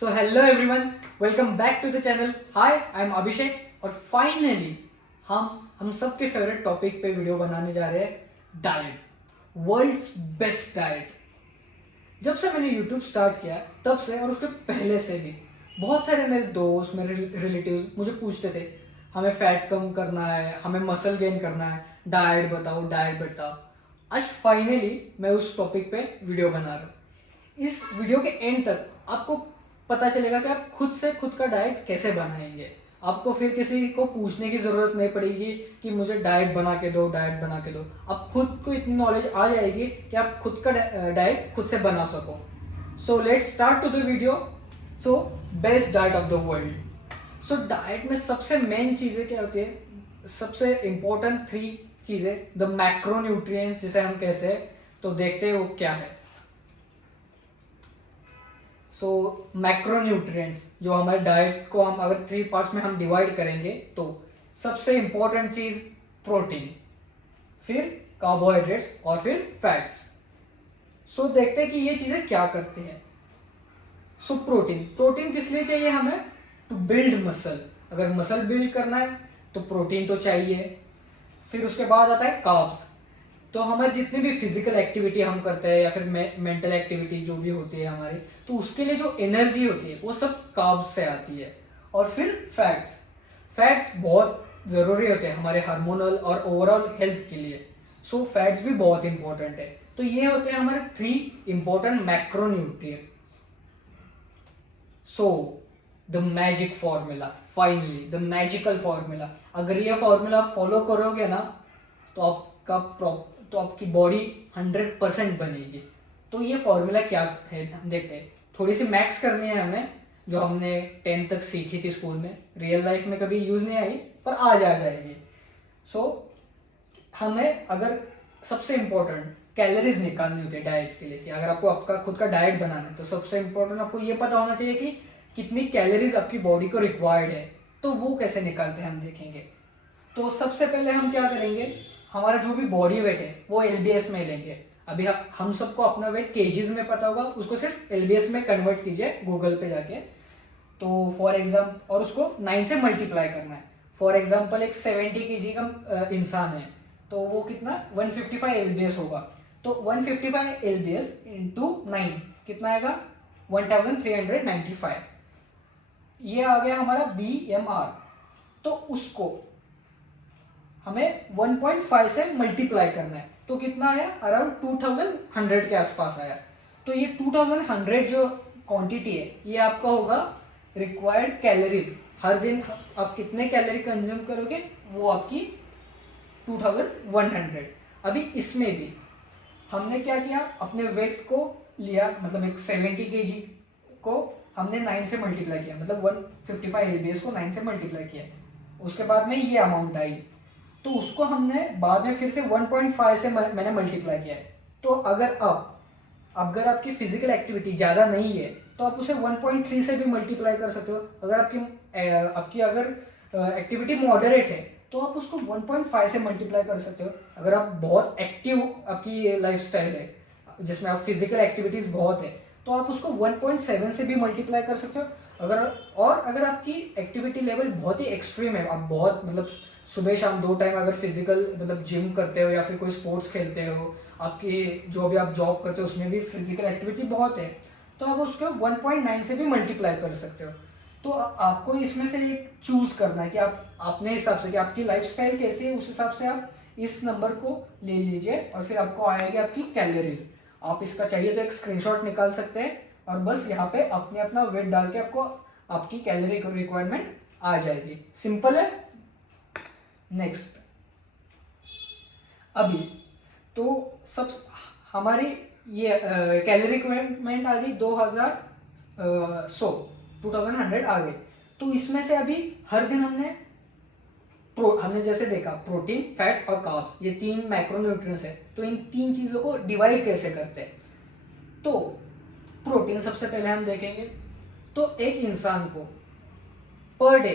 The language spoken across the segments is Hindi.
So hello everyone, welcome back to the channel. Hi, I'm Abhishek और फाइनली हम सबके फेवरेट टॉपिक पे वीडियो बनाने जा रहे हैं, डाइट, वर्ल्ड्स बेस्ट डाइट। जब से मैंने यूट्यूब स्टार्ट किया तब से और उसके पहले से भी बहुत सारे मेरे दोस्त, मेरे रिलेटिव्स मुझे पूछते थे हमें फैट कम करना है, हमें मसल गेन करना है, डाइट बताओ, डाइट बताओ। आज फाइनली मैं उस टॉपिक पे वीडियो बना रहा हूँ। इस वीडियो के एंड तक आपको पता चलेगा कि आप खुद से खुद का डाइट कैसे बनाएंगे। आपको फिर किसी को पूछने की ज़रूरत नहीं पड़ेगी कि मुझे डाइट बना के दो, डाइट बना के दो। आप खुद को इतनी नॉलेज आ जाएगी कि आप खुद का डाइट खुद से बना सको। So let's start to the video. So best diet of the world. So diet में सबसे मेन चीज़ें क्या होती है, सबसे इम्पोर्टेंट 3 चीज़ें, द मैक्रोन्यूट्रिएंट्स जिसे हम कहते हैं। तो देखते हैं वो क्या है। सो मैक्रोन्यूट्रिएंट्स जो हमारे डाइट को हम अगर 3 पार्ट्स में हम डिवाइड करेंगे तो सबसे इंपॉर्टेंट चीज प्रोटीन, फिर कार्बोहाइड्रेट्स और फिर फैट्स। सो देखते हैं कि ये चीजें क्या करती हैं। सो प्रोटीन किस लिए चाहिए हमें? To build muscle. अगर मसल बिल्ड करना है तो प्रोटीन तो चाहिए। फिर उसके बाद आता है कार्ब्स। तो हमारे जितनी भी फिजिकल एक्टिविटी हम करते हैं या फिर मेंटल एक्टिविटी जो भी होती है हमारी, तो उसके लिए जो एनर्जी होती है वो सब कार्ब्स से आती है। और फिर फैट्स बहुत ज़रूरी होते हैं हमारे हार्मोनल और ओवरऑल हेल्थ के लिए। सो फैट्स भी बहुत इंपॉर्टेंट है। तो ये होते हैं हमारे 3 important macronutrients. So the magic formula, finally the magical formula. अगर ये फॉर्मूला फॉलो करोगे ना तो आपकी बॉडी 100% बनेगी। तो ये फॉर्मूला क्या है हम देखते हैं। थोड़ी सी मैथ्स करनी है हमें, जो हमने 10th तक सीखी थी स्कूल में। रियल लाइफ में कभी यूज नहीं आई पर आज आ जाएगी। सो हमें अगर सबसे इम्पोर्टेंट कैलोरीज निकालनी होती है डाइट के लिए, कि अगर आपको आपका खुद का डाइट बनाना है तो सबसे इम्पोर्टेंट आपको ये पता होना चाहिए कि कितनी कैलोरीज आपकी बॉडी को रिक्वायर्ड है। तो वो कैसे निकालते हैं हम देखेंगे। तो सबसे पहले हम क्या करेंगे, हमारा जो भी बॉडी वेट है वो एलबीएस में लेंगे। अभी हम सबको अपना वेट केजीज में पता होगा, उसको सिर्फ एलबीएस में कन्वर्ट कीजिए गूगल पे जाके। तो फॉर एग्जाम्पल, और उसको 9 से मल्टीप्लाई करना है। फॉर एग्जाम्पल एक 70 केजी का इंसान है तो वो कितना 155 एलबीएस होगा। तो 155 एलबीएस इंटू 9 कितना आएगा 1395। ये आ गया हमारा BMR। तो उसको हमें 1.5 से मल्टीप्लाई करना है तो कितना आया, अराउंड 2100 के आसपास आया। तो ये 2100 जो क्वांटिटी है ये आपका होगा रिक्वायर्ड कैलोरीज। हर दिन आप कितने कैलोरी कंज्यूम करोगे वो आपकी 2100। अभी इसमें भी हमने क्या किया, अपने वेट को लिया, मतलब एक 70 केजी को हमने 9 से मल्टीप्लाई किया, मतलब 155 एलबीएस को 9 से मल्टीप्लाई किया। उसके बाद में ये अमाउंट आई, तो उसको हमने बाद में फिर से 1.5 से मैंने मल्टीप्लाई किया है। तो अगर आपकी फिजिकल एक्टिविटी ज़्यादा नहीं है तो आप उसे 1.3 से भी मल्टीप्लाई कर सकते हो। अगर आपकी अगर एक्टिविटी मॉडरेट है तो आप उसको 1.5 से मल्टीप्लाई कर सकते हो। अगर आप बहुत एक्टिव आपकी लाइफस्टाइल है जिसमें आप फिजिकल एक्टिविटीज़ बहुत है तो आप उसको 1.7 से भी मल्टीप्लाई कर सकते हो। अगर आपकी एक्टिविटी लेवल बहुत ही एक्सट्रीम है, आप बहुत मतलब सुबह शाम 2 टाइम अगर फिजिकल मतलब जिम करते हो या फिर कोई स्पोर्ट्स खेलते हो, आपकी जो भी आप जॉब करते हो उसमें भी फिजिकल एक्टिविटी बहुत है, तो आप उसको 1.9 से भी मल्टीप्लाई कर सकते हो। तो आपको इसमें से एक चूज करना है कि आप अपने हिसाब से, कि आपकी लाइफस्टाइल कैसी है उस हिसाब से आप इस नंबर को ले लीजिए और फिर आपको आएगी आपकी कैलोरीज। आप इसका चाहिए तो एक स्क्रीनशॉट निकाल सकते हैं और बस यहाँ पे अपने अपना वेट डाल के आपको आपकी कैलोरी रिक्वायरमेंट आ जाएगी। सिंपल है। नेक्स्ट, अभी तो सब हमारी ये कैलोरी रिक्वायरमेंट आ गई 2100 आ गई। तो इसमें से अभी हर दिन हमने जैसे देखा प्रोटीन, फैट्स और कार्ब्स, ये 3 मैक्रोन्यूट्रिएंट्स है। तो इन 3 चीजों को डिवाइड कैसे करते हैं। तो प्रोटीन सबसे पहले हम देखेंगे। तो एक इंसान को पर डे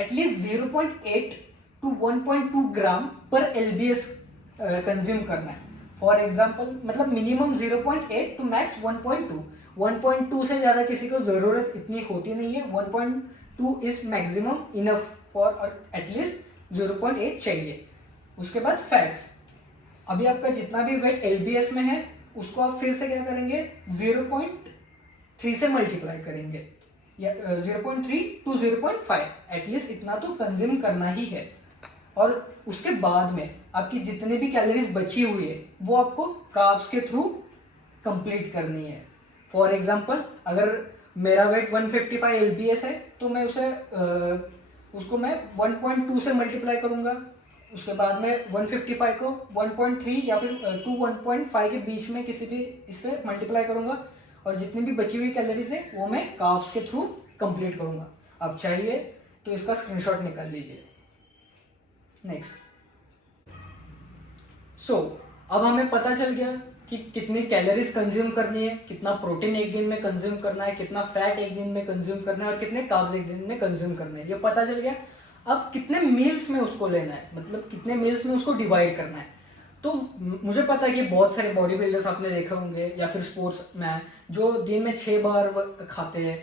एटलीस्ट 0.8 to 1.2 ग्राम पर एलबीएस कंज्यूम करना है। फॉर एग्जाम्पल मतलब मिनिमम 0.8 टू मैक्स 1.2। 1.2 से ज़्यादा किसी को ज़रूरत इतनी होती नहीं है, 1.2 is maximum enough for at least 0.8 चाहिए। उसके बाद फैट्स, अभी आपका जितना भी वेट एलबीएस में है उसको आप फिर से क्या करेंगे 0.3 से मल्टीप्लाई करेंगे, या 0.3 टू 0.5, एटलीस्ट इतना तो कंज्यूम करना ही है। और उसके बाद में आपकी जितने भी कैलोरीज बची हुई है वो आपको कार्ब्स के थ्रू कंप्लीट करनी है। फॉर एग्जांपल अगर मेरा वेट 155 एलबीएस है तो मैं उसको मैं 1.2 से मल्टीप्लाई करूंगा, उसके बाद में 155 को 1.3 या फिर 1.5 के बीच में किसी भी इससे मल्टीप्लाई करूंगा, और जितनी भी बची हुई कैलोरीज है वो मैं कार्ब्स के थ्रू कंप्लीट करूंगा। अब चाहिए तो इसका स्क्रीनशॉट निकाल लीजिए। नेक्स्ट, अब हमें पता चल गया कि कितनी कैलोरीज कंज्यूम करनी है, कितना प्रोटीन एक दिन में कंज्यूम करना है, कितना फैट एक दिन में कंज्यूम करना है और कितने कार्ब्स एक दिन में कंज्यूम करना है, ये पता चल गया। अब कितने मील्स में उसको लेना है, मतलब कितने मील्स में उसको डिवाइड करना है। तो मुझे पता है कि बहुत सारे बॉडी बिल्डर्स आपने देखे होंगे या फिर स्पोर्ट्स मैन जो दिन में 6 बार खाते हैं,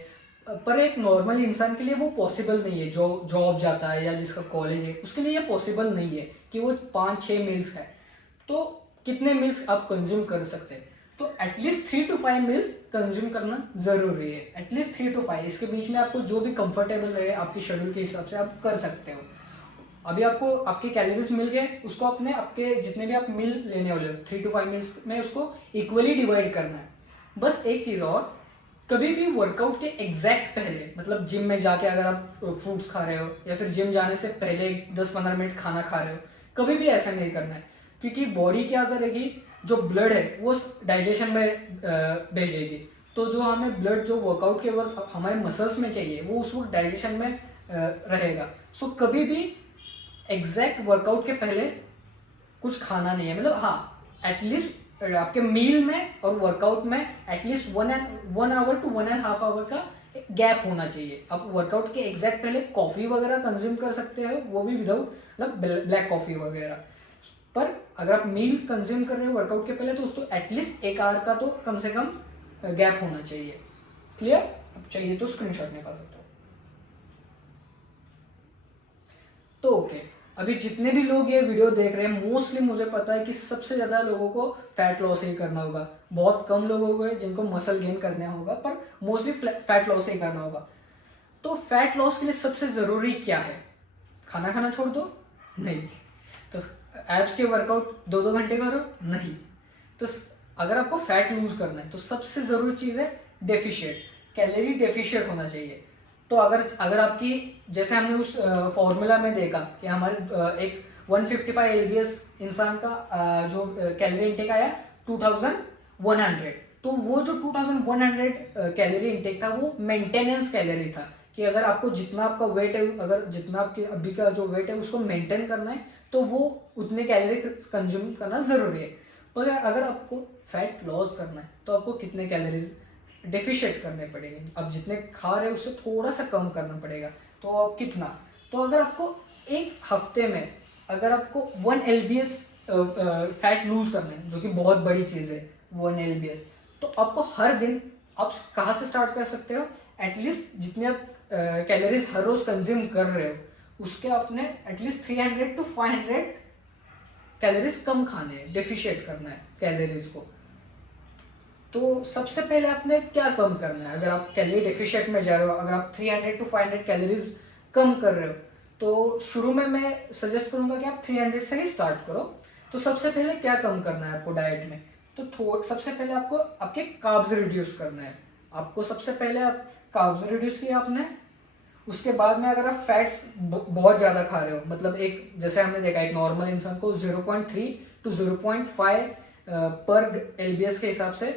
पर एक नॉर्मल इंसान के लिए वो पॉसिबल नहीं है, जो जॉब जाता है या जिसका कॉलेज है उसके लिए ये पॉसिबल नहीं है कि वो 5-6 मील्स खाए। तो कितने मील्स आप कंज्यूम कर सकते हैं, तो एटलीस्ट 3 to 5 मील्स कंज्यूम करना जरूरी है, एटलीस्ट 3 to 5। इसके बीच में आपको जो भी कंफर्टेबल रहे आपकी शेड्यूल के हिसाब से आप कर सकते हो। अभी आपको आपके कैलोरीज मिल गए, उसको अपने आपके जितने भी आप मील लेने वाले हो 3 to 5 मील्स में उसको इक्वली डिवाइड करना है। बस एक चीज़ और, कभी भी वर्कआउट के एग्जैक्ट पहले, मतलब जिम में जाके अगर आप फ्रूट्स खा रहे हो या फिर जिम जाने से पहले 10-15 मिनट खाना खा रहे हो, कभी भी ऐसा नहीं करना है, क्योंकि बॉडी क्या करेगी, जो ब्लड है वो डाइजेशन में भेजेगी। तो जो हमें ब्लड जो वर्कआउट के वक्त हमारे मसल्स में चाहिए वो उस वक्त डाइजेशन में रहेगा। सो कभी भी एग्जैक्ट वर्कआउट के पहले कुछ खाना नहीं है, मतलब हाँ एटलीस्ट आपके मील में और वर्कआउट में एटलीस्ट 1 आवर टू 1.5 आवर का गैप होना चाहिए। आप वर्कआउट के एग्जैक्ट पहले कॉफ़ी वगैरह कंज्यूम कर सकते हो, वो भी विदाउट मतलब ब्लैक कॉफ़ी वगैरह, पर अगर आप मील कंज्यूम कर रहे हो वर्कआउट के पहले तो उसको एटलीस्ट 1 आवर का तो कम से कम गैप होना चाहिए। क्लियर? अब चाहिए तो स्क्रीनशॉट निकाल सकते हो। तो ओके, अभी जितने भी लोग ये वीडियो देख रहे हैं, मोस्टली मुझे पता है कि सबसे ज़्यादा लोगों को फैट लॉस ही करना होगा। बहुत कम लोग होंगे जिनको मसल गेन करना होगा, पर मोस्टली फैट लॉस ही करना होगा। तो फैट लॉस के लिए सबसे ज़रूरी क्या है? खाना खाना छोड़ दो? नहीं। तो एब्स के वर्कआउट 2-2 घंटे करो? नहीं। तो अगर आपको फैट लूज करना है तो सबसे ज़रूरी चीज़ है डेफिशिएट, कैलोरी डेफिशिएट होना चाहिए। तो अगर आपकी, जैसे हमने उस फॉर्मूला में देखा कि हमारे एक 155 एलबीएस इंसान का जो कैलोरी इंटेक आया 2100, तो वो जो 2100 कैलोरी इंटेक था वो मेंटेनेंस कैलोरी था, कि अगर आपको जितना आपका वेट है, अगर जितना आपके अभी का जो वेट है उसको मेंटेन करना है तो वो उतने कैलोरी कंज्यूम करना ज़रूरी है। पर अगर आपको फैट लॉस करना है तो आपको कितने कैलोरीज डेफिशिएट करने पड़ेंगे, अब जितने खा रहे हो उससे थोड़ा सा कम करना पड़ेगा। तो आप कितना, तो अगर आपको एक हफ्ते में अगर आपको 1 एलबीएस फैट लूज करना है, जो कि बहुत बड़ी चीज़ है 1 एलबीएस, तो आपको हर दिन आप कहाँ से स्टार्ट कर सकते हो, एटलीस्ट जितने आप कैलोरीज हर रोज कंज्यूम कर रहे हो उसके आपने एटलीस्ट 300 to 500 कैलोरीज कम खाने हैं, डेफिशिएट करना है कैलोरीज को। तो सबसे पहले आपने क्या कम करना है, अगर आप कैलोरी डेफिशिएट में जा रहे हो, अगर आप 300 to 500 कैलोरीज कम कर रहे हो, तो शुरू में मैं सजेस्ट करूंगा कि आप 300 से ही स्टार्ट करो। तो सबसे पहले क्या कम करना है आपको डाइट में, तो सबसे पहले आपको आपके कार्ब्स रिड्यूस करना है। आपको सबसे पहले आप कार्ब्स रिड्यूस किया आपने, उसके बाद में अगर आप फैट्स बहुत ज़्यादा खा रहे हो, मतलब एक जैसे हमने देखा एक नॉर्मल इंसान को 0.3 to 0.5 पर एलबीएस के हिसाब से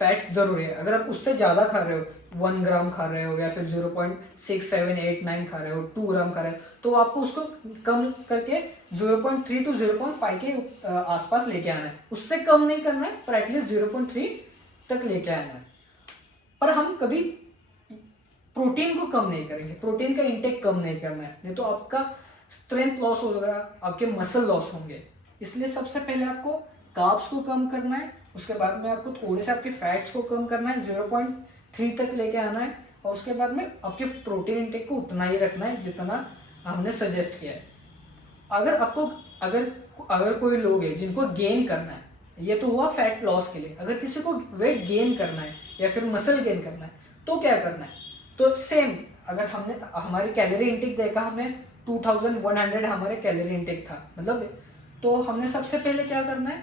फैट्स जरूरी है। अगर आप उससे ज़्यादा खा रहे हो, 1 ग्राम खा रहे हो या फिर 0.6, 7, 8, 9 खा रहे हो, 2 ग्राम खा रहे हो, तो आपको उसको कम करके 0.3 to 0.5 के आसपास लेके आना है। उससे कम नहीं करना है, पर एटलीस्ट 0.3 तक लेके आना है। पर हम कभी प्रोटीन को कम नहीं करेंगे, प्रोटीन का इंटेक कम नहीं करना है, नहीं तो आपका स्ट्रेंथ लॉस होगा, आपके मसल लॉस होंगे। इसलिए सबसे पहले आपको कार्ब्स को कम करना है, उसके बाद में आपको थोड़े से आपके फैट्स को कम करना है, 0.3 तक लेके आना है, और उसके बाद में आपके प्रोटीन इंटेक को उतना ही रखना है जितना हमने सजेस्ट किया है। अगर कोई लोग है जिनको गेन करना है, ये तो हुआ फैट लॉस के लिए, अगर किसी को वेट गेन करना है या फिर मसल गेन करना है तो क्या करना है, तो सेम अगर हमने हमारी कैलोरी इंटेक देखा, हमें 2100 हमारे कैलोरी इंटेक था, मतलब तो हमने सबसे पहले क्या करना है,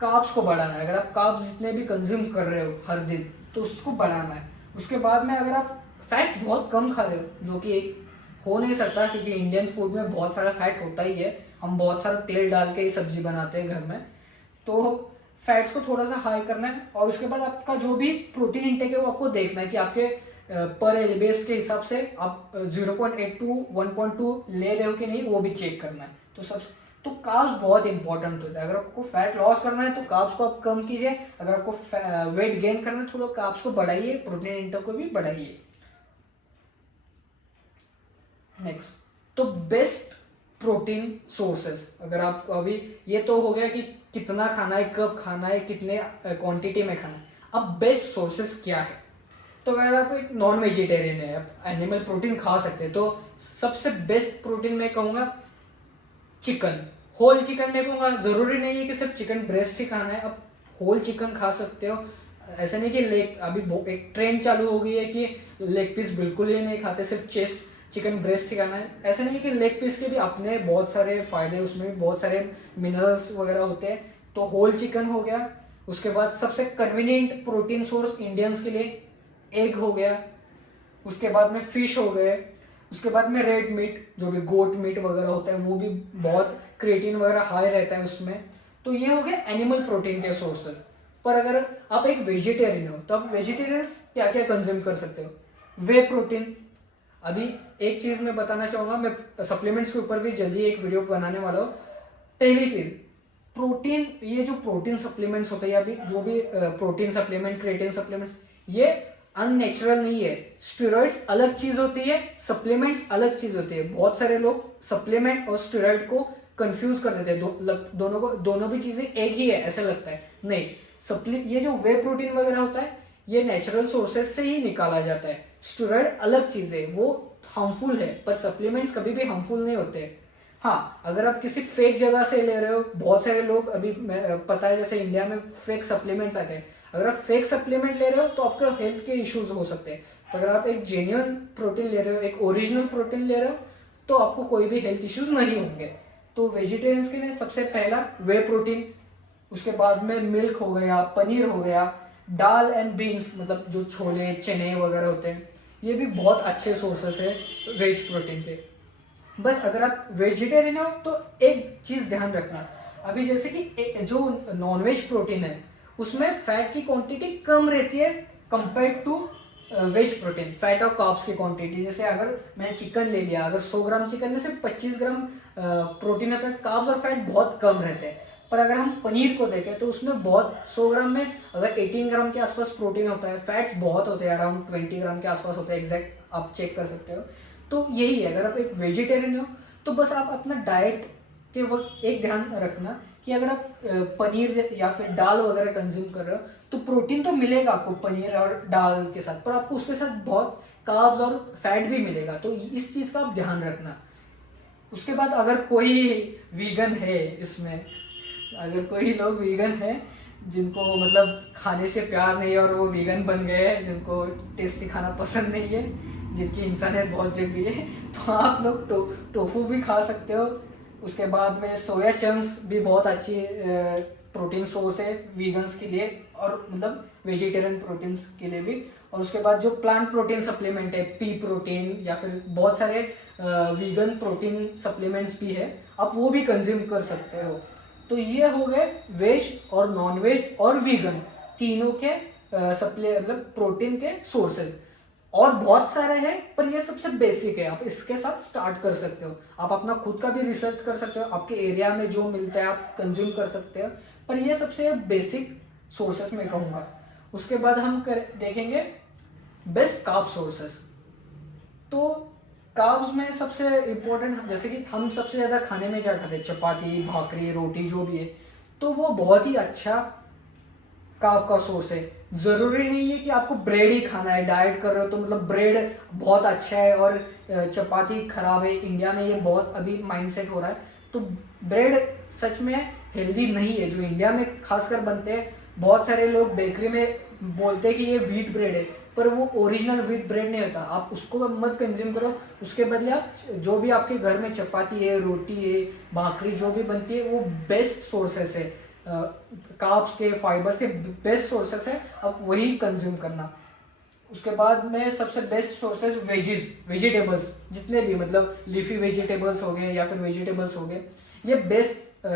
कार्ब्स को बढ़ाना है। अगर आप कार्ब्स जितने भी कंज्यूम कर रहे हो हर दिन तो उसको बढ़ाना है। उसके बाद में अगर आप फैट्स बहुत कम खा रहे हो, जो कि एक हो नहीं सकता क्योंकि इंडियन फूड में बहुत सारा फैट होता ही है, हम बहुत सारा तेल डाल के ही सब्जी बनाते हैं घर में, तो फैट्स को थोड़ा सा हाई करना है। और उसके बाद आपका जो भी प्रोटीन इंटेक है वो आपको देखना है कि आपके पर एलबीएस के हिसाब से आप 0.8 टू 1.2 ले रहे हो कि नहीं, वो भी चेक करना है। तो कार्ब्स बहुत इंपॉर्टेंट होता है। अगर आपको फैट लॉस करना है तो कार्ब्स को आप कम कीजिए, अगर आपको वेट गेन करना है थोड़ा कार्ब्स को बढ़ाइए, प्रोटीन इंटेक को भी बढ़ाइए। नेक्स्ट, तो बेस्ट प्रोटीन सोर्सेस, अगर आप अभी ये तो हो गया कि कितना खाना है, कब खाना है, कितने क्वांटिटी में खाना है, अब बेस्ट सोर्सेस क्या है। तो अगर आप एक नॉन वेजिटेरियन है, आप एनिमल प्रोटीन खा सकते हैं, तो सबसे बेस्ट प्रोटीन मैं कहूँगा चिकन, होल चिकन मैं कहूँगा। जरूरी नहीं है कि सिर्फ चिकन ब्रेस्ट ही खाना है, आप होल चिकन खा सकते हो। ऐसा नहीं कि लेग, अभी एक ट्रेंड चालू हो गई है कि लेग पीस बिल्कुल ही नहीं खाते, सिर्फ चेस्ट चिकन ब्रेस्ट ही खाना है। ऐसा नहीं कि लेग पीस के भी अपने बहुत सारे फायदे, उसमें भी बहुत सारे मिनरल्स वगैरह होते हैं। तो होल चिकन हो गया। उसके बाद सबसे कन्वीनियंट प्रोटीन सोर्स इंडियंस के लिए एग हो गया। उसके बाद में फिश हो गए। उसके बाद में रेड मीट, जो भी गोट मीट वगैरह होता है, वो भी बहुत क्रिएटिन वगैरह हाई रहता है उसमें। तो ये हो गया एनिमल प्रोटीन के सोर्सेज। पर अगर आप एक वेजिटेरियन हो तो आप वेजिटेरियंस क्या क्या कंज्यूम कर सकते हो, वे प्रोटीन। अभी एक चीज मैं बताना चाहूंगा, मैं सप्लीमेंट्स के ऊपर भी जल्दी एक वीडियो बनाने वाला हूँ। पहली चीज, प्रोटीन, ये जो प्रोटीन सप्लीमेंट्स होते हैं, अभी जो भी प्रोटीन सप्लीमेंट, क्रिएटिन सप्लीमेंट्स, ये अननेचुरल नहीं है। स्टेरॉइड्स अलग चीज होती है, सप्लीमेंट्स अलग चीज होती है। बहुत सारे लोग सप्लीमेंट और स्टेरॉइड को कंफ्यूज कर देते हैं, दोनों भी चीजें एक ही है ऐसा लगता है। नहीं, ये जो वे प्रोटीन वगैरह होता है ये नेचुरल सोर्सेज से ही निकाला जाता है। स्टेरॉइड अलग चीज है, वो हार्मफुल है, पर सप्लीमेंट्स कभी भी हार्मफुल नहीं होते। हाँ, अगर आप किसी फेक जगह से ले रहे हो, बहुत सारे लोग अभी पता है जैसे इंडिया में फेक सप्लीमेंट्स आते हैं, अगर आप फेक सप्लीमेंट ले रहे हो तो आपको हेल्थ के इश्यूज हो सकते हैं। तो अगर आप एक जेन्युइन प्रोटीन ले रहे हो, एक ओरिजिनल प्रोटीन ले रहे हो, तो आपको कोई भी हेल्थ इश्यूज नहीं होंगे। तो वेजिटेरियंस के लिए सबसे पहला वे प्रोटीन। उसके बाद में मिल्क हो गया, पनीर हो गया, दाल एंड बीन्स, मतलब जो छोले चने वगैरह होते हैं, ये भी बहुत अच्छे सोर्सेस है वेज प्रोटीन के। बस अगर आप वेजिटेरियन हो तो एक चीज ध्यान रखना, अभी जैसे कि जो नॉनवेज प्रोटीन है उसमें फैट की क्वांटिटी कम रहती है compare to veg protein. Fat और कार्ब्स की क्वांटिटी, जैसे अगर मैंने चिकन ले लिया, अगर 100 ग्राम चिकन में सिर्फ 25 ग्राम प्रोटीन होता है, कार्ब्स और फैट बहुत कम रहते हैं। पर अगर हम पनीर को देखें तो उसमें बहुत 100 ग्राम में अगर 18 ग्राम के आसपास प्रोटीन होता है, फैट्स बहुत होते हैं, अराउंड 20 ग्राम के आसपास होते हैं, एग्जैक्ट आप चेक कर सकते हो। तो यही है, अगर आप एक वेजिटेरियन हो तो बस आप अपना डाइट के वक्त एक ध्यान रखना कि अगर आप पनीर या फिर दाल वगैरह कंज्यूम कर रहे हो तो प्रोटीन तो मिलेगा आपको पनीर और दाल के साथ, पर आपको उसके साथ बहुत कार्ब्स और फैट भी मिलेगा। तो इस चीज़ का आप ध्यान रखना। उसके बाद अगर कोई वीगन है इसमें, अगर कोई लोग वीगन है जिनको मतलब खाने से प्यार नहीं है और वो वीगन बन गए हैं, जिनको टेस्टी खाना पसंद नहीं है, जिनकी इंसानियत बहुत जग गई है, तो आप लोग टोफू भी खा सकते हो। उसके बाद में सोया चंक्स भी बहुत अच्छी प्रोटीन सोर्स है वीगन्स के लिए, और मतलब वेजिटेरियन प्रोटीन्स के लिए भी। और उसके बाद जो प्लांट प्रोटीन सप्लीमेंट है, पी प्रोटीन या फिर बहुत सारे वीगन प्रोटीन सप्लीमेंट्स भी है, आप वो भी कंज्यूम कर सकते हो। तो ये हो गए वेज और नॉन वेज और वीगन तीनों के मतलब प्रोटीन के सोर्सेज। और बहुत सारे हैं, पर ये सबसे बेसिक है, आप इसके साथ स्टार्ट कर सकते हो। आप अपना खुद का भी रिसर्च कर सकते हो, आपके एरिया में जो मिलता है आप कंज्यूम कर सकते हो, पर ये सबसे बेसिक सोर्सेस में कहूँगा। उसके बाद हम देखेंगे बेस्ट कार्ब सोर्सेस। तो कार्ब्स में सबसे इम्पोर्टेंट, जैसे कि हम सबसे ज़्यादा खाने में क्या खाते हैं, चपाती, भाकरी, रोटी, जो भी है, तो वो बहुत ही अच्छा कार्ब का सोर्स है। ज़रूरी नहीं है कि आपको ब्रेड ही खाना है, डाइट कर रहे हो तो मतलब ब्रेड बहुत अच्छा है और चपाती खराब है। इंडिया में ये बहुत अभी माइंडसेट हो रहा है, तो ब्रेड सच में हेल्दी नहीं है जो इंडिया में खासकर बनते हैं। बहुत सारे लोग बेकरी में बोलते हैं कि ये व्हीट ब्रेड है, पर वो ओरिजिनल व्हीट ब्रेड नहीं होता। आप उसको मत कंज्यूम करो, उसके बदले आप जो भी आपके घर में चपाती है, रोटी है, भाकरी जो भी बनती है वो बेस्ट सोर्सेस है, कार्ब्स के, फाइबर के बेस्ट सोर्सेस है, आप वही कंज्यूम करना। उसके बाद में सबसे बेस्ट सोर्सेज वेजिटेबल्स जितने भी मतलब लीफी वेजिटेबल्स हो गए या फिर वेजिटेबल्स हो गए, ये बेस्ट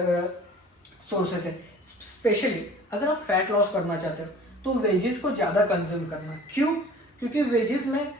सोर्सेस है। स्पेशली अगर आप फैट लॉस करना चाहते हो तो वेजिस को ज़्यादा कंज्यूम करना। क्यों? क्योंकि वेजिस में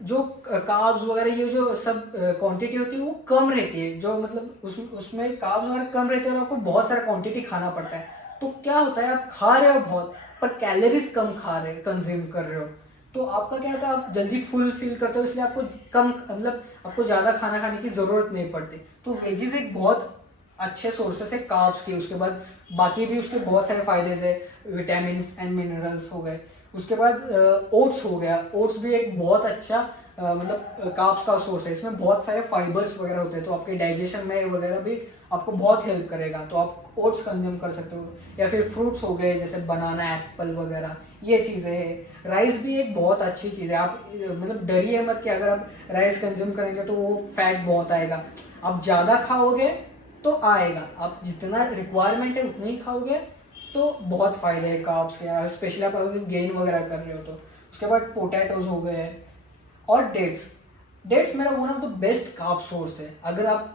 जो कार्ब्स वगैरह ये जो सब क्वांटिटी होती है वो कम रहती है, जो मतलब उसमें कार्ब्स वगैरह कम रहते हैं और आपको बहुत सारा क्वांटिटी खाना पड़ता है। तो क्या होता है, आप खा रहे हो बहुत पर कैलोरीज कम खा रहे कंज्यूम कर रहे हो, तो आपका क्या होता है, आप जल्दी फुल फील करते हो, इसलिए आपको कम मतलब आपको ज़्यादा खाना खाने की ज़रूरत नहीं पड़ती। तो वेजिस एक बहुत अच्छे सोर्सेस है कार्ब्स के। उसके बाद बाकी भी उसके बहुत सारे फायदे है, विटामिन एंड मिनरल्स हो गए। उसके बाद ओट्स हो गया, ओट्स भी एक बहुत अच्छा मतलब कार्ब्स का सोर्स है। इसमें बहुत सारे फाइबर्स वगैरह होते हैं, तो आपके डाइजेशन में वगैरह भी आपको बहुत हेल्प करेगा, तो आप ओट्स कंज्यूम कर सकते हो। या फिर फ्रूट्स हो गए जैसे बनाना, एप्पल वगैरह, ये चीज़ें हैं। राइस भी एक बहुत अच्छी चीज़ है। आप मतलब डरिए मत कि अगर आप राइस कंज्यूम करेंगे तो वो फैट बहुत आएगा। आप ज़्यादा खाओगे तो आएगा, आप जितना रिक्वायरमेंट है उतना ही खाओगे तो बहुत फायदे है कार्ब्स के, स्पेशली आप अगर गेन वगैरह कर रहे हो तो। उसके बाद पोटैटोज हो गए और डेट्स। डेट्स मेरा one of the best carb source है। अगर आप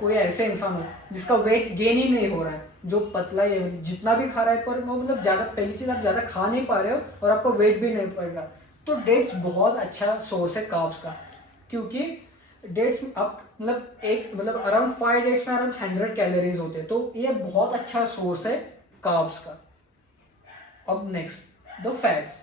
कोई ऐसे इंसान हो जिसका वेट गेन ही नहीं हो रहा है, जो पतला है, जितना भी खा रहा है पर वो मतलब ज़्यादा, पहली चीज़ आप ज़्यादा खा नहीं पा रहे हो और आपका वेट भी नहीं बढ़ रहा, तो डेट्स बहुत अच्छा सोर्स है कार्ब्स का। क्योंकि डेट्स आप मतलब एक मतलब अराउंड 5 डेट्स में अराउंड 100 कैलोरीज होते हैं, तो ये बहुत अच्छा सोर्स है कार्ब्स का। अब नेक्स्ट द फैट्स।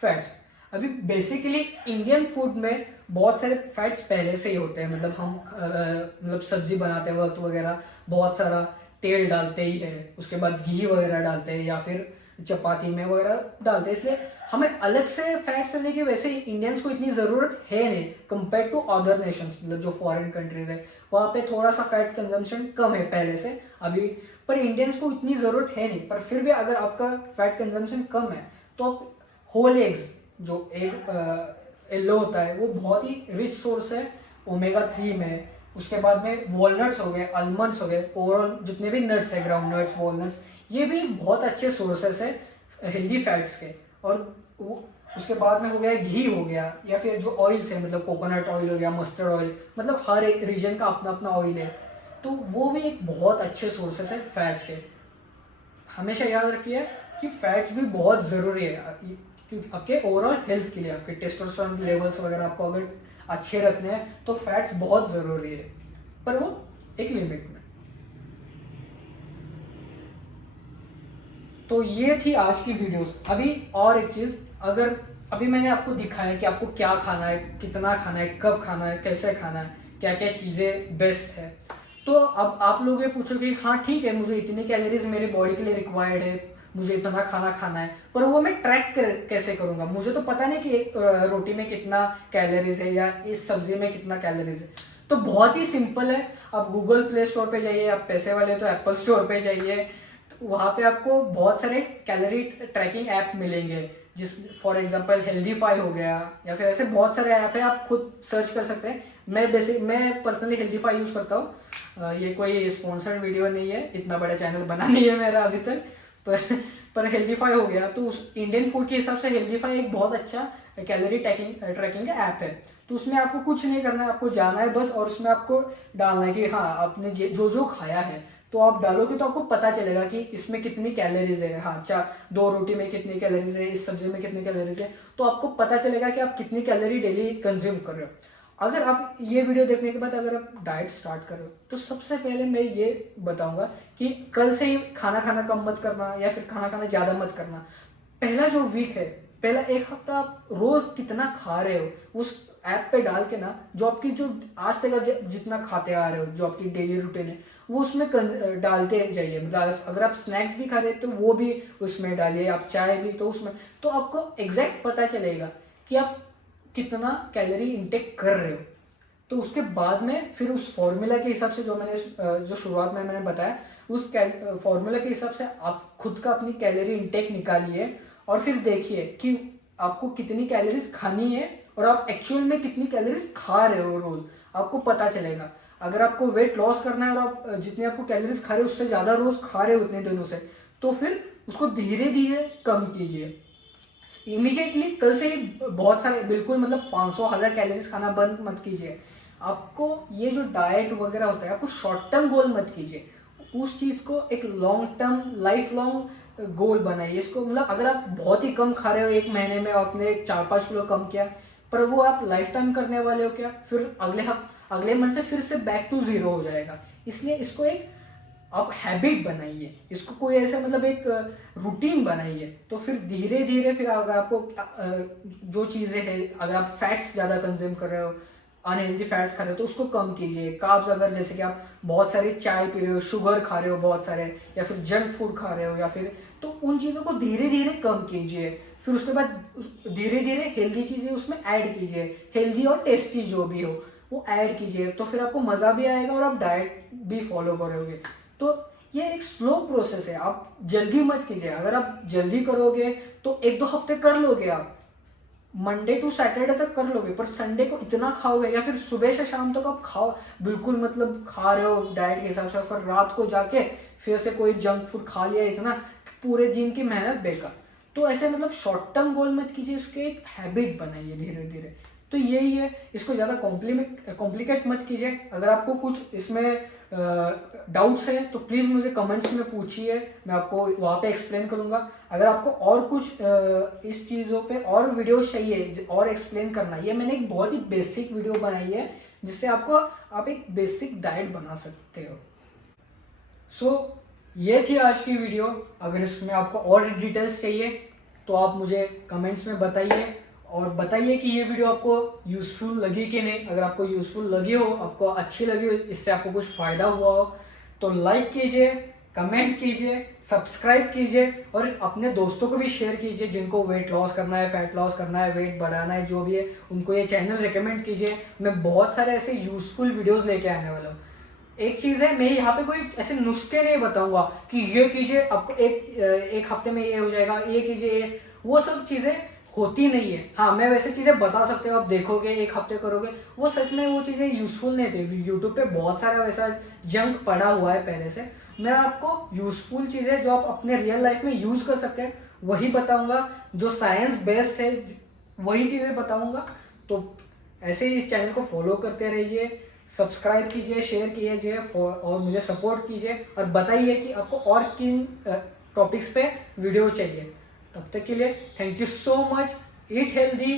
फैट्स अभी बेसिकली इंडियन फूड में बहुत सारे फैट्स पहले से ही होते हैं। मतलब हम मतलब सब्जी बनाते वक्त वगैरह बहुत सारा तेल डालते ही है, उसके बाद घी वगैरह डालते हैं या फिर चपाती में वगैरह डालते हैं, इसलिए हमें अलग से फैट्स लेने की वैसे इंडियंस को इतनी ज़रूरत है नहीं कंपेयर टू अदर नेशंस। मतलब जो फॉरेन कंट्रीज है वहाँ पे थोड़ा सा फैट कंजम्पशन कम है पहले से अभी, पर इंडियंस को इतनी ज़रूरत है नहीं। पर फिर भी अगर आपका फैट कंजम्पशन कम है तो आप होल एग्स, जो एग येलो होता है, वो बहुत ही रिच सोर्स है ओमेगा 3 में। उसके बाद में वॉलनट्स हो गए, आलमंड्स हो गए, ओवरऑल जितने भी नट्स है, ग्राउंड नट्स, वॉलनट्स, ये भी बहुत अच्छे सोर्सेस है हेल्दी फैट्स के। और उसके बाद में हो गया घी हो गया, या फिर जो ऑयल्स है मतलब कोकोनट ऑयल हो गया, मस्टर्ड ऑयल, मतलब हर एक रीजन का अपना अपना ऑयल है, तो वो भी एक बहुत अच्छे सोर्सेस है फैट्स के। हमेशा याद रखिए कि फैट्स भी बहुत ज़रूरी है क्योंकि आपके ओवरऑल हेल्थ के लिए, आपके टेस्टोस्टेरोन लेवल्स वगैरह आपको अगर अच्छे रखने हैं तो फैट्स बहुत ज़रूरी है, पर वो एक लिमिट में। तो ये थी आज की वीडियोस। अभी और एक चीज़, अगर अभी मैंने आपको दिखाया कि आपको क्या खाना है, कितना खाना है, कब खाना है, कैसे खाना है, क्या क्या चीज़ें बेस्ट है, तो अब आप लोग ये पूछोगे हाँ ठीक है, मुझे इतनी कैलोरीज मेरे बॉडी के लिए रिक्वायर्ड है, मुझे इतना खाना खाना है, पर वो मैं ट्रैक कैसे करूँगा? मुझे तो पता नहीं कि एक रोटी में कितना कैलोरीज है या इस सब्जी में कितना कैलोरीज है। तो बहुत ही सिंपल है, आप गूगल प्ले स्टोर पे जाइए, आप पैसे वाले तो एप्पल स्टोर पे जाइए, तो वहाँ पे आपको बहुत सारे कैलोरी ट्रैकिंग ऐप मिलेंगे, जिस फॉर एग्जांपल हेल्दीफाई हो गया, या फिर ऐसे बहुत सारे ऐप है, आप खुद सर्च कर सकते हैं। मैं पर्सनली हेल्दीफाई यूज़ करता हूँ। ये कोई स्पॉन्सर्ड वीडियो नहीं है, इतना बड़ा चैनल बना नहीं है मेरा अभी तक, पर हेल्दीफाई हो गया तो उस इंडियन फूड के हिसाब से हेल्दीफाई एक बहुत अच्छा कैलोरी ट्रैकिंग का ऐप है। तो उसमें आपको कुछ नहीं करना है, आपको जाना है बस, और उसमें आपको डालना है कि हाँ आपने जो जो खाया है, तो आप डालोगे तो आपको पता चलेगा कि इसमें कितनी कैलोरीज है। हाँ, 2 रोटी में कितनी कैलोरीज है, इस सब्जी में कितनी कैलोरीज है, तो आपको पता चलेगा कि आप कितनी कैलोरी डेली कंज्यूम कर रहे हो। अगर आप ये वीडियो देखने के बाद अगर आप डाइट स्टार्ट कर रहे हो, तो सबसे पहले मैं ये बताऊंगा कि कल से ही खाना खाना कम मत करना या फिर खाना खाना ज़्यादा मत करना। पहला जो वीक है, पहला एक हफ्ता आप रोज कितना खा रहे हो उस ऐप पे डाल के ना, जो आपकी जो आज तक आप जितना खाते आ रहे हो, जो आपकी डेली रूटीन है वो उसमें डालते जाइए। मतलब अगर आप स्नैक्स भी खा रहे हो तो वो भी उसमें डालिए, आप चाय भी तो उसमें, तो आपको एग्जैक्ट पता चलेगा कि आप कितना कैलोरी इंटेक कर रहे हो। तो उसके बाद में फिर उस फॉर्मूला के हिसाब से जो मैंने जो शुरुआत में मैंने बताया, उस फॉर्मूला के हिसाब से आप खुद का अपनी कैलोरी इंटेक निकालिए और फिर देखिए कि आपको कितनी कैलोरीज खानी है और आप एक्चुअल में कितनी कैलोरीज खा रहे हो रोज, आपको पता चलेगा। अगर आपको वेट लॉस करना है और आप जितने आपको कैलोरीज खा रहे हो उससे ज़्यादा रोज खा रहे हो उतने दिनों से, तो फिर उसको धीरे धीरे कम कीजिए। इमीडिएटली कल से ही बहुत सारे बिल्कुल मतलब 500,000 कैलोरीज खाना बंद मत कीजिए। आपको ये जो डाइट वगैरह होता है, आपको शॉर्ट टर्म गोल मत कीजिए, उस चीज़ को एक लॉन्ग टर्म लाइफ लॉन्ग गोल बनाइए इसको। मतलब अगर आप बहुत ही कम खा रहे हो, एक महीने में आपने 4-5 किलो कम किया, पर वो आप लाइफ टाइम करने वाले हो क्या? फिर अगले मंथ से फिर से बैक टू जीरो हो जाएगा। इसलिए इसको एक आप हैबिट बनाइए, इसको कोई ऐसा मतलब एक रूटीन बनाइए। तो फिर धीरे धीरे फिर अगर आपको जो चीज़ें हैं, अगर आप फैट्स ज़्यादा कंज्यूम कर रहे हो, अनहेल्दी फैट्स खा रहे हो तो उसको कम कीजिए। कार्ब्स अगर जैसे कि आप बहुत सारी चाय पी रहे हो, शुगर खा रहे हो बहुत सारे, या फिर जंक फूड खा रहे हो, या फिर तो उन चीज़ों को धीरे धीरे कम कीजिए। फिर उसके बाद धीरे धीरे हेल्दी चीज़ें उसमें ऐड कीजिए, हेल्दी और टेस्टी जो भी हो वो ऐड कीजिए, तो फिर आपको मज़ा भी आएगा और आप डाइट भी फॉलो करोगे। तो ये एक स्लो प्रोसेस है, आप जल्दी मत कीजिए। अगर आप जल्दी करोगे तो 1-2 हफ्ते कर लोगे, आप मंडे टू सैटरडे तक कर लोगे, पर संडे को इतना खाओगे या फिर सुबह से शाम तक आप खाओ बिल्कुल मतलब खा रहे हो डाइट के हिसाब से, फिर रात को जाके फिर से कोई जंक फूड खा लिया इतना, पूरे दिन की मेहनत बेकार। तो ऐसे मतलब शॉर्ट टर्म गोल मत कीजिए, उसके एक हैबिट बनाइए धीरे धीरे। तो यही है, इसको ज़्यादा कॉम्प्लिकेट मत कीजिए। अगर आपको कुछ इसमें डाउट्स हैं तो प्लीज़ मुझे कमेंट्स में पूछिए, मैं आपको वहाँ पे एक्सप्लेन करूँगा। अगर आपको और कुछ इस चीज़ों पे और वीडियोस चाहिए और एक्सप्लेन करना, ये मैंने एक बहुत ही बेसिक वीडियो बनाई है जिससे आप एक बेसिक डाइट बना सकते हो। सो ये थी आज की वीडियो। अगर इसमें आपको और डिटेल्स चाहिए तो आप मुझे कमेंट्स में बताइए, और बताइए कि ये वीडियो आपको यूज़फुल लगी कि नहीं। अगर आपको यूज़फुल लगी हो, आपको अच्छी लगी हो, इससे आपको कुछ फ़ायदा हुआ हो तो लाइक कीजिए, कमेंट कीजिए, सब्सक्राइब कीजिए और अपने दोस्तों को भी शेयर कीजिए जिनको वेट लॉस करना है, फैट लॉस करना है, वेट बढ़ाना है, जो भी है उनको ये चैनल रिकमेंड कीजिए। मैं बहुत सारे ऐसे यूज़फुल वीडियोज़ लेके आने वाला हूँ। एक चीज़ है, मैं यहाँ पे कोई ऐसे नुस्खे नहीं बताऊंगा कि ये कीजिए आपको एक हफ्ते में ये हो जाएगा, ये कीजिए, वो सब चीज़ें होती नहीं है। हाँ, मैं वैसे चीज़ें बता सकते हो, आप देखोगे एक हफ्ते करोगे, वो सच में वो चीज़ें यूज़फुल नहीं थी। यूट्यूब पे बहुत सारा वैसा जंक पड़ा हुआ है पहले से। मैं आपको यूज़फुल चीज़ें जो आप अपने रियल लाइफ में यूज़ कर सकते हैं वही बताऊंगा, जो साइंस बेस्ड है वही चीज़ें बताऊंगा। तो ऐसे ही इस चैनल को फॉलो करते रहिए, सब्सक्राइब कीजिए, शेयर कीजिए और मुझे सपोर्ट कीजिए, और बताइए कि आपको और किन टॉपिक्स पे वीडियो चाहिए। तब तक के लिए thank you so much. Eat healthy,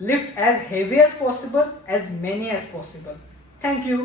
lift as heavy as possible, as many as possible. Thank you.